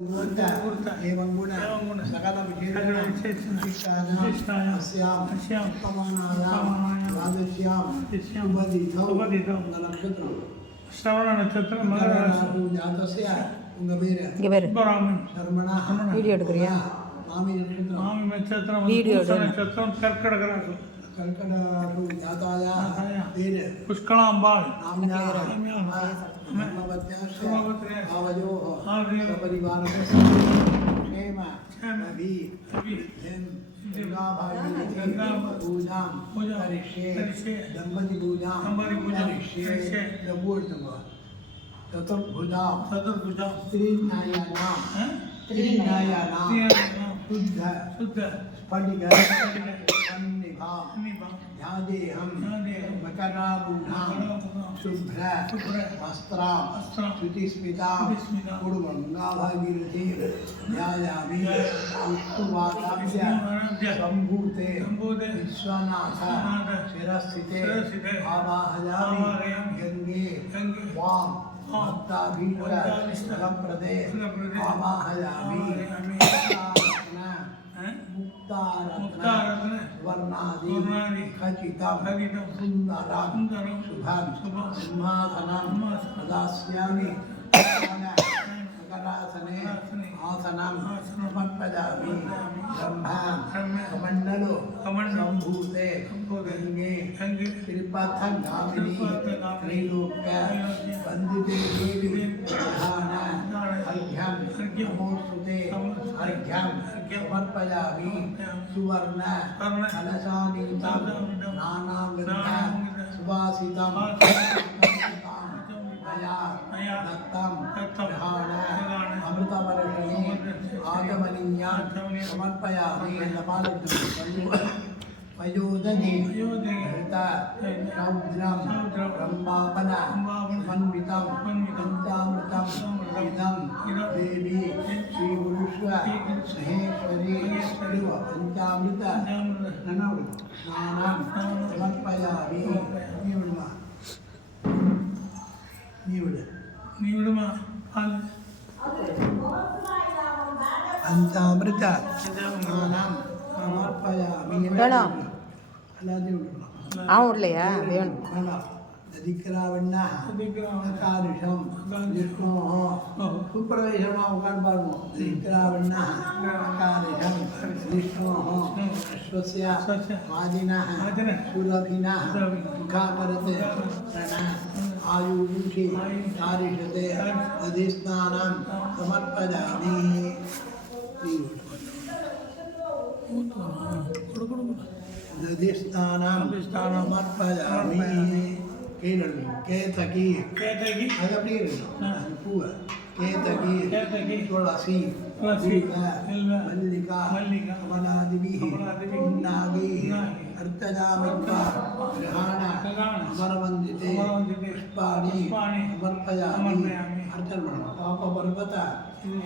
एवं गुण सकल ಶ್ರವಣ ನಕ್ಷತ್ರ வீடியோ எடுக்கிறியா? மாமி நட்சத்திரம் நட்சத்திரம் கர்க்கடக ராசி புஷ்களாம்பாள் चतुर्भुजा शुद्ध स्फटिक ध्यादेहं मकरारूढां शुभ्र वस्त्रां शुचिस्मितां कुर्मङ्गाभागीरथीं ध्यायामि उत्तुवादाभ्य सम्भूते विश्वनाथ शिरस्थिते आवाहयामि गङ्गे वां भक्ताभीष्टप्रदे आवाहयामि मुक्तारत्न वर्णादि खचितं सुन्दरं शुभं सिंहासनं प्रदास्यामि मकरासने आसनं समर्पयामि ब्रह्मां कमण्डलो सम्भूते गङ्गे त्रिपथगामिनी त्रैलोक्य वन्दिते देवी प्रधान अर्घ्यं नमोस्तुते अर्घ्यं समर्पयामि सुवर्ण कलशानीतं नानागन्ध सुवासितं मया दत्तं ग्रहाण अमृतवर्षिणी आगमनीयां समर्पयामि पयोदने हृत रौद्रं ब्रह्मापन समन्वितं पञ्चामृतं इदं देवी श्रीगुरुष्व महेश्वरी पञ्चामृत स्नानं समर्पयामि पंचामृत स्नानं समर्पयामि இல்லையா? வேணும். दिक्रावण्णः कारिषं विष्णोः सुप्रवेशमा उकान् पार्मो दिक्रावण्णः कारिषं विष्णोः अश्वस्य वादिनः सुरभिनः मुखाकरते प्रण आयुषि कारिषते अधिस्नानं समर्पयामि दधिस्नानं समर्पयामि केतकी அது அப்படியே இருக்கணும் பூவை केतकी तुलसी मल्लिका कमलादिभिः नागैः अर्चयामित्वा ग्रहाण अमरवन्दिते पुष्पाणि समर्पयामि अर्चनं पापपर्वत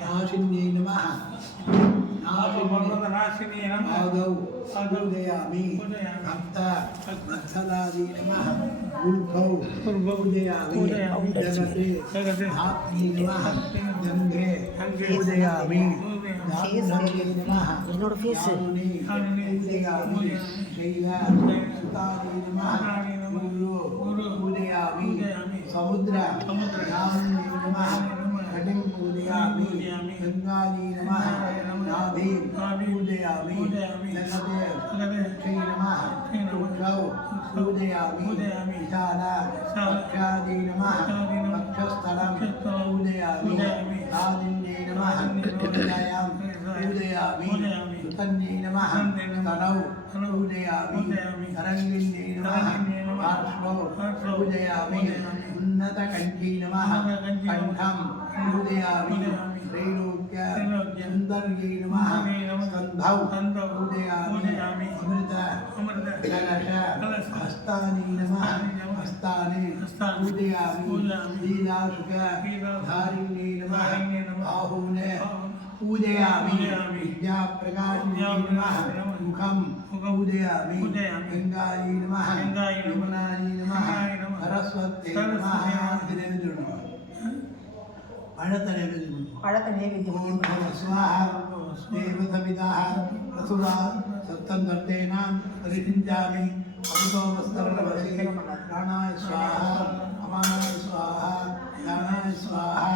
नाशिन्यै नमः आदौ पूजयामि भक्त वत्सलादि नमः उल्फौ पूजयामि जगते धात्री नमः गंगे पूजयामि दारुणे नमः पूजयामि शैल सुतानि नमः गुरु पूजयामि समुद्र यामिनी नमः घटिं पूजयामि गंगाजी नमः नाभिं पूजयामि जगते श्री नमः तुक्षौ पूजयामि विशाला पक्षादि नमः पक्षस्थलं पूजयामि दादिन्ये नमः हृदयं पूजयामि सुतन्ये नमः स्तनौ पूजयामि तरङ्गिन्ये नमः पार्श्वौ पूजयामि उन्नतकण्ठी नमः कण्ठं पूजयामि त्रैलोक्य सुन्दर्ये नमः स्कन्धौ पूजयामि अमृत कलश हस्तानि नमः हस्तानि पूजयामि लीलाशुक धारिण्ये नमः बाहूने पूजयामि विद्याप्रकाशिन्ये नमः मुखं पूजयामि गंगायै नमः यमुनायै नमः सरस्वत्यै नमः பழத்தை நைவேத்தியம் பழத்தை நைவேத்தியம் ஓம் நம ஸ்வாஹா தேவதவிதாக ரசுவா சத்தம் தர்த்தேனாம் பரிசிஞ்சாமி அமுதோமஸ்தரவசி பிராணாய ஸ்வாஹா அமானாய ஸ்வாஹா ஞானாய ஸ்வாஹா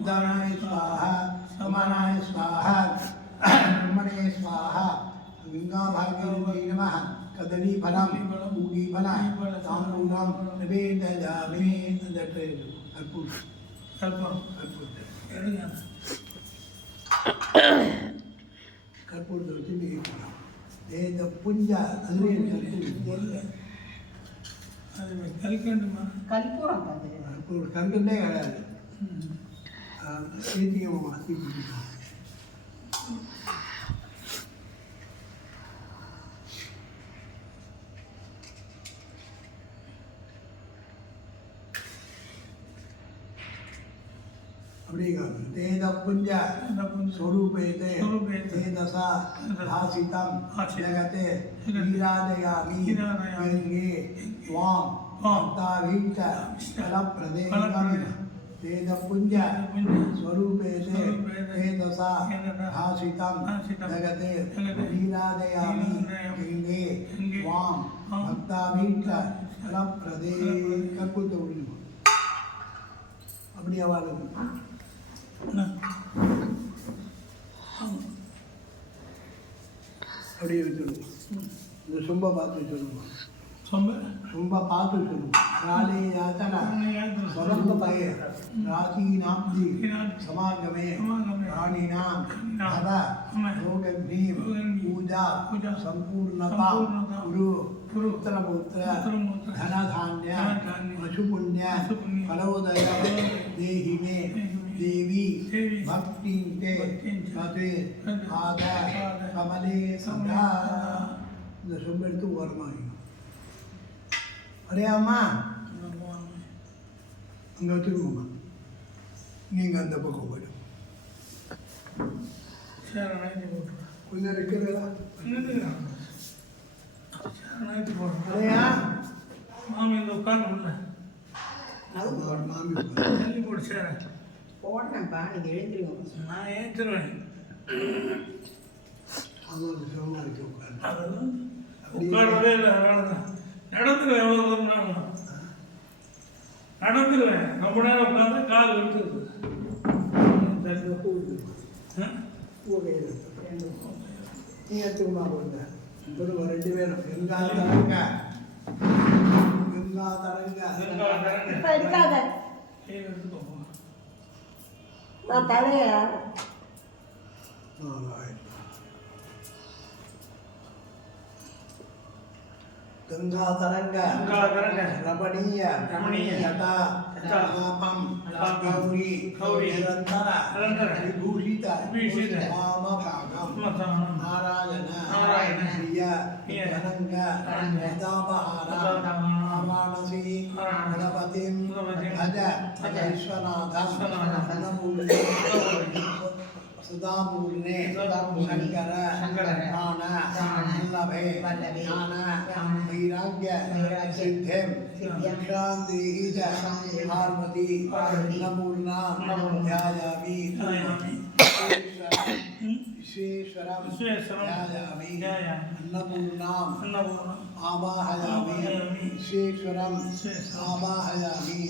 உதானாய ஸ்வாஹா சமானாய ஸ்வாஹா பிரம்மணே ஸ்வாஹா गंगा भागीरथी नमः कदली फलम पूगी फला तांबूलम निवेदयामि अंदर कर्पूर कर्पूर दोटी में ये द पुंजा अरे कर्पूर கற்பூரம் कर्पूर कंदने गया ये मामा तेद पुंज स्वरूपेते तेजसा भासितं जगते वीरादयामि गंगे त्वां भक्ताभीष्ट फलप्रदेशं तेद पुंज स्वरूपेते तेजसा भासितं जगते वीरादयामि गंगे त्वां भक्ताभीष्ट फलप्रदेशं अपनी आवाज அப்படியே வச்சுருவோம் இந்த சொம்பை பார்த்து வச்சுருவோம் சொம்பை பார்த்து வச்சுருவோம் ராலே யாத்தனா சொரங்க பய ராசி நாப்தி சமாகமே ராணினாம் அத ரோகக்னீம் பூஜா சம்பூர்ணதா குரு पुत्रपुत्र धनधान्य पशुपुण्य फलोदय देहि मे देवी भक्ति ते पते आद कमले सदा இந்த சொம்பு எடுத்து ஓரமாகி அரே அம்மா அங்கே வச்சுருவோம்மா நீங்கள் அந்த பக்கம் போய்டும் கொஞ்சம் இருக்கிறதா அதையா மாமி இந்த உட்காந்து உள்ள மாமி தள்ளி போட்டு சேர போடுறேன்ப்பா நீங்கள் எழுந்திருங்க நான் ஏற்றுருவேன் உட்காரவே இல்லை அதனால தான் நடந்துருவேன் எவ்வளோ தூரம் நடந்துருவேன் ரொம்ப நேரம் உட்காந்து கால் இருக்குது நீ எடுத்துக்கமா போடுங்க ஒரு ரெண்டு பேரும் கங்கா தரங்க கங்கா தரங்க எடுக்காத நான் தலையா गंगा तरंग रमणीय यथा तापम गौरी निरंतर विभूषित वाम भागम नारायण प्रिय धनंग यदापहार मानसी गणपतिं भज विश्वनाथं सुधापूर्णे शंकर प्राण वल्लभे ज्ञान वैराग्य सिद्धिं शांति पार्वती अन्नपूर्णा ध्यायामि विश्वेश्वरं ध्यायामि अन्नपूर्णाम् आवाहयामि विश्वेश्वरं आवाहयामि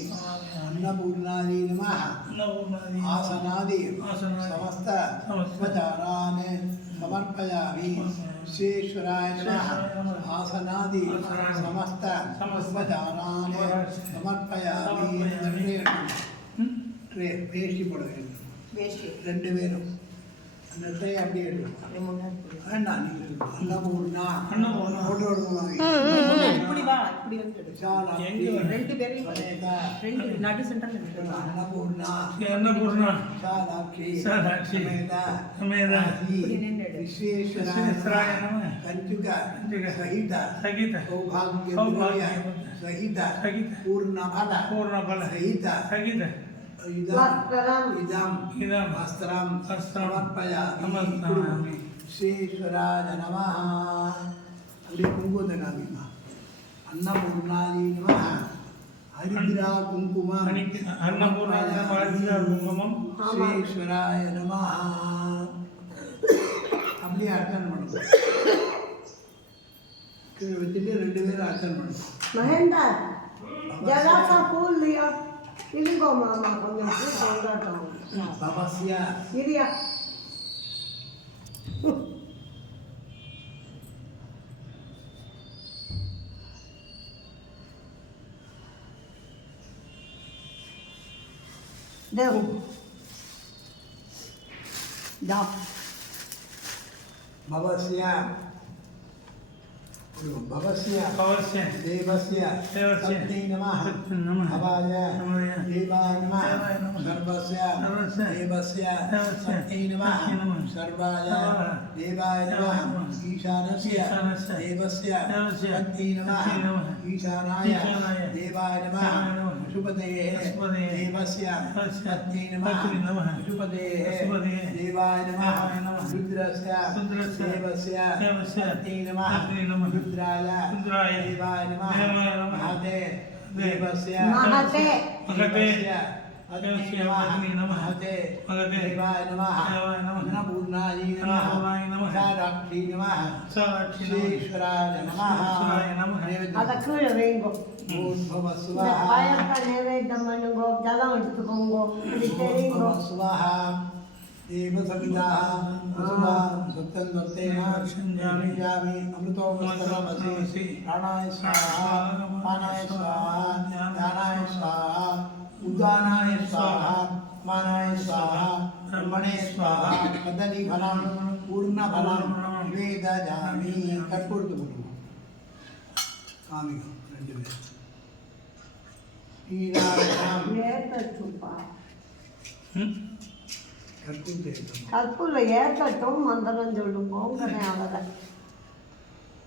अन्नपूर्णायै नमः आसनादि समस्त उपचारान् समर्पयामि विश्वेश्वराय नमः आसनादि समस्त उपचारान् समर्पयामि வேஷ்டி போட வேண்டும் ரெண்டு பேரும் அந்த ட்ரை அப்படியே எடுக்கணும் வேண்டாம் நீங்கள் அன்னபூர்ணா ஃபோட்டோ எடுக்கணும் இப்படி வா இப்படி வந்து ரெண்டு பேரும் ரெண்டு நடு சென்டர்ல அன்னபூர்ணா अन्नपूर्णा சாலாட்சி साक्षी சமேதா समेत विश्वेश्वराय नमः कंचुक सहित सौभाग्य सहित पूर्ण फल सहित इदं वस्त्रं समर्पयामि विश्वेश्वराय नमः अन्नपूर्णायै नमः ஹரித்ரா குங்குமம் அன்னபூர்ணா குங்குமம் ஸ்ரீஸ்வராய நமஹ. அப்படியே அர்ச்சனை பண்ணுங்க. கீழே வச்சுட்டு 2 பேரும் அர்ச்சனை பண்ணுங்க. महेंद्र जरा सा फूल लिया इनको मामा को मैं फूल बोलता हूँ பவஸ்ய इरिया देखो जाओ பவஸ்ய பவஸ்ய பவஸ்ய தேவஸ்ய தேவஸ்ய தத்தை நமஹ நமஹ அபாய அபாய தேவாய நமஹ தேவாய நமஹ சர்வஸ்ய சர்வஸ்ய தேவஸ்ய தேவஸ்ய தத்தை நமஹ தத்தை நமஹ சர்வாய சர்வாய தேவாய நமஹ நமஹ ஈசானஸ்ய ஈசானஸ்ய தேவஸ்ய தேவஸ்ய தத்தை நமஹ தத்தை நமஹ ஈசானாய ஈசானாய தேவாய நமஹ தேவாய நமஹ பசுபதயே பசுபதயே தேவஸ்ய தேவஸ்ய தத்தை நமஹ தத்தை நமஹ பசுபதயே பசுபதயே தேவாய நமஹ தேவாய நமஹ ருத்ரஸ்ய ருத்ரஸ்ய தேவஸ்ய தேவஸ்ய தத்தை நமஹ தத்தை நமஹ ருத்ராய ருத்ராய தேவாய நமஹ தேவாய நமஹ மஹதே தேவஸ்ய महते மகதே தேவஸ்ய அக்னி நமஹ மஹதே மகதே தேவாய நமஹ தேவாய நமஹ அன்னபூர்ணாயை நமஹ அன்னபூர்ணாயை நமஹ சாராட்சி நமஹ சாராட்சி நமஹ ஸ்ரீஸ்வராய நமஹ ஸ்ரீஸ்வராய நமஹ அதை கீழே வைங்கோ பூர்வவ இந்த சுவஹ பயத்தை நிவேதம் பண்ணுங்கோ ஜலம் எடுத்துக்கோங்கோ இப்படி தெரியுங்கோ பூர்வவ சுவஹ தேவ சவிதாஹ அசுவா சத்தம் வர்த்தேன சஞ்சாமி அமிர்தோபஸ்தரமசி பிராணாய ஸ்வாஹா பானாய ஸ்வாஹா ஞானாய ஸ்வாஹா உதானாய ஸ்வாஹா மானாய ஸ்வாஹா பிரம்மணே ஸ்வாஹா பதனி பலம் பூர்ண பலம் வேதஜாமி கற்பூரத்து போட்டுருவோம் காமிகம் 2 பேர் ஈராம் ஏற்றட்டும்பா கற்பூரத்தை எடுத்துக்கணும். கற்பூல ஏற்றட்டும் மந்திரம் சொல்லுங்கோங்கிறேன் அவரை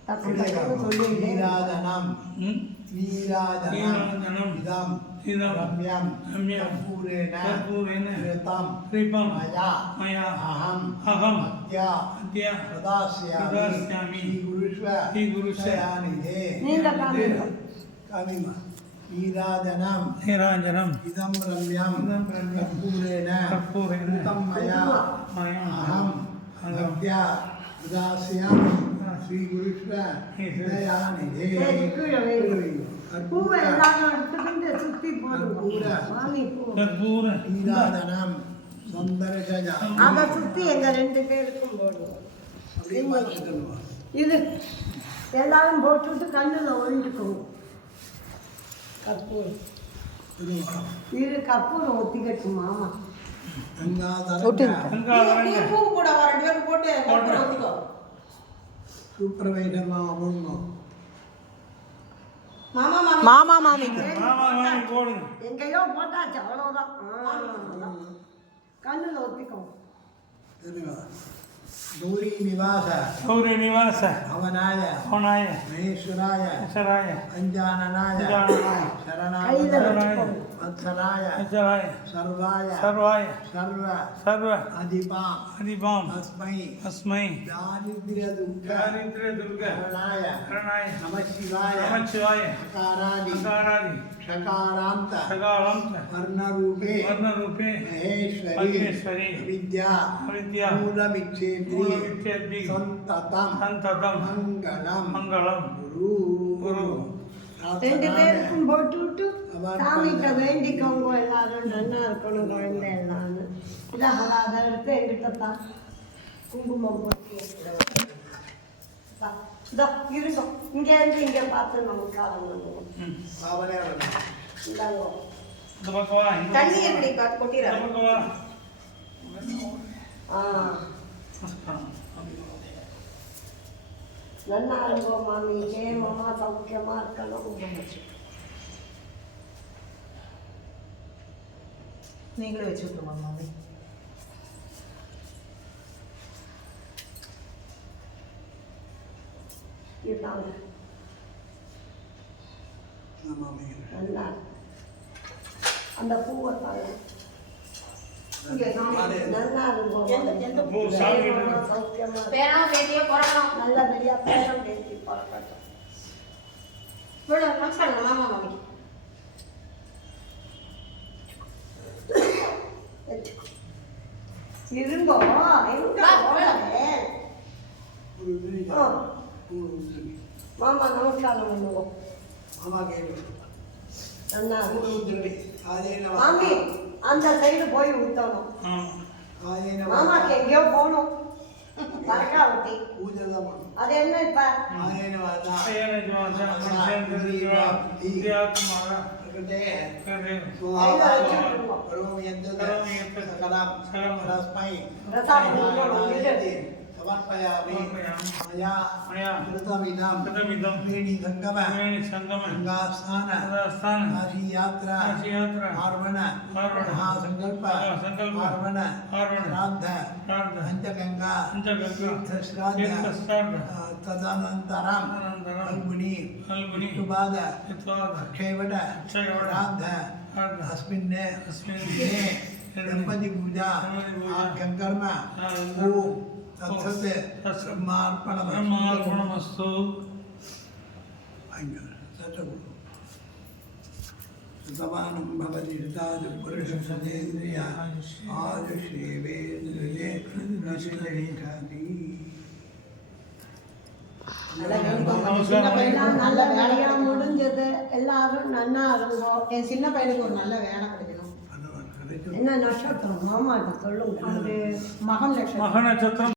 டக்கு டக்குன்னு சொல்லிட்டு நீராஜனம் நீராஜனம் நீராஜனம் இதம் இதம் ரம்யம் ரம்யம் கற்பூரேன கற்பூரேன கிருதம் கிருபம் மயா மயா அஹம் அஹம் அத்யா அத்யா பிரதாஸ்யாமி பிரதாஸ்யாமி ஸ்ரீகுருஷ்வ ஸ்ரீகுருஷ்வ தயாநிதே நீங்க காமிங்க காமிமா நீராஜனம் நிராஞ்சனம் இதம் ரம்யம் இதம் ரம்யம் கற்பூரேன கற்பூரேன கிருதம் மயா மயா அஹம் அஹம் அத்யா பிரதாஸ்யாமி ஸ்ரீகுருஷ்வ தயாநிதே சரி கீழே வைங்கோ பூவை எல்லாரும் எடுத்துக்கிட்டு சுத்தி போடுங்க கற்பூர. மாமி பூ கற்பூர நீராஜனம் சந்தர்ஷஜா அதை சுத்தி எங்க 2 பேருக்கும் போடுவோம் அப்படியே பார்த்துக்கணுமா இது எல்லாரும் போட்டுட்டு கண்ணுல ஒழிஞ்சுக்கோங்க கற்பூரம் இது கற்பூரம் ஒத்திக்கட்டு மாமா நீ பூ கூட வர 2 பேருக்கு போட்டு கற்பூரம் ஊத்திக்கோ. சூப்பர்வைசர்மா போடணும் மாமா மாமி மாமா மாமிக்கு மாமா மாமி போடுங்க எங்கேயோ போட்டாச்சு அவ்வளவுதான் கண்ணுல ஒத்திக்கோங்க தெரியுமா கௌரி நிவாச கௌரி நிவாச அவனாய அவனாய மகேஸ்வராய சராய அஞ்சானனாய அஞ்சானனாய கையில சரணாய வச்சுக்கோங்க வத்சலாய அச்சராய சர்வாய சர்வாய சர்வ சர்வ அதிபாம் அதிபாம் அஸ்மை அஸ்மை தாரித்ரிய துக்க தாரித்ர துர்க கரணாய கரணாய நம சிவாய நமச்சிவாய சகாராதி அகாராதி ஷகாராந்த சகாராந்த வர்ணரூபே வர்ணரூபே மகேஸ்வரி மகேஸ்வரி வித்யா அவித்யா மூலமிச்சேத்ரி மூலமிச்சேத்ரி சந்ததம் சந்ததம் மங்களம் மங்களம் குரு குரு 2 பேருக்கும் போட்டுவிட்டு சாமிகிட்ட வேண்டிக்கோங்க எல்லாரும் நல்லா இருக்கணும் குழந்தை எல்லாம்னு இதாக அதை எடுத்து எங்கிட்ட தான் குங்குமம் போட்டு இதோ இருங்க இங்கேருந்து இங்கே பார்த்து நமஸ்காரம் பண்ணுவோம் பாவனே வரணும் இந்தாங்க இந்த பக்கம் வா இந்த தண்ணி எப்படி கொட்டிடுற பக்கம் வா நல்லா இருக்கும் மாமி ஜெயமாமா சௌக்கியமா இருக்கணும் நீங்களே வச்சு விட்டுருமா மாமி இதாங்க நமாமி நல்லா அந்த பூவை தாங்க இங்கே சாமி நல்லா எந்த பூ இருக்கும் சாமி ஜெயமாமா சௌக்கியமா இருக்கணும். பேரா பேட்டியே பிறக்கணும் நல்லபடியா பேரம் பேசி பழக்கட்டும் விட நமஸ்காரம் மாமா மாமிக்கு இருங்கோ எங்க போறே மாமா நமஸ்காரம் பண்ணுவோம் மாமா கேட்டு அண்ணா ஆதேன மாமி அந்த சைடு போய் ஊத்தணும் ஆதேன மாமாக்கு எங்கேயோ போகணும் பறக்காவட்டி பூஜை தான் பண்ணும் அது என்ன இப்ப ஆதேன வாதா समर्पयामि मया कृतमिदं वेणी संगम गंगा स्नान काशी यात्रा पार्वण महासंकल्प पार्वण श्राद्ध पंचगंगा तीर्थ श्राद्ध तदनन्तरं फल्गुनी ऋतुपाद क्षेवट श्राद्ध अस्मिन् दिने गणपति पूजा आज्ञकर्म ओम तत्सत् ब्रह्मार्पणमस्तु सुतमानं भवति ऋतादिपुरुषसदेन्द्रिय आयुष्येवेन्द्रिये नशिलेखाति நல்ல வேலையா முடிஞ்சது எல்லாரும் நன்னா இருந்தோம் என் சின்ன பையனுக்கு ஒரு நல்ல வேலை கிடைக்கணும் என்ன நட்சத்திரம் மாமாட்ட சொல்லுங்க அது மகம் லட்சம் மக நட்சத்திரம்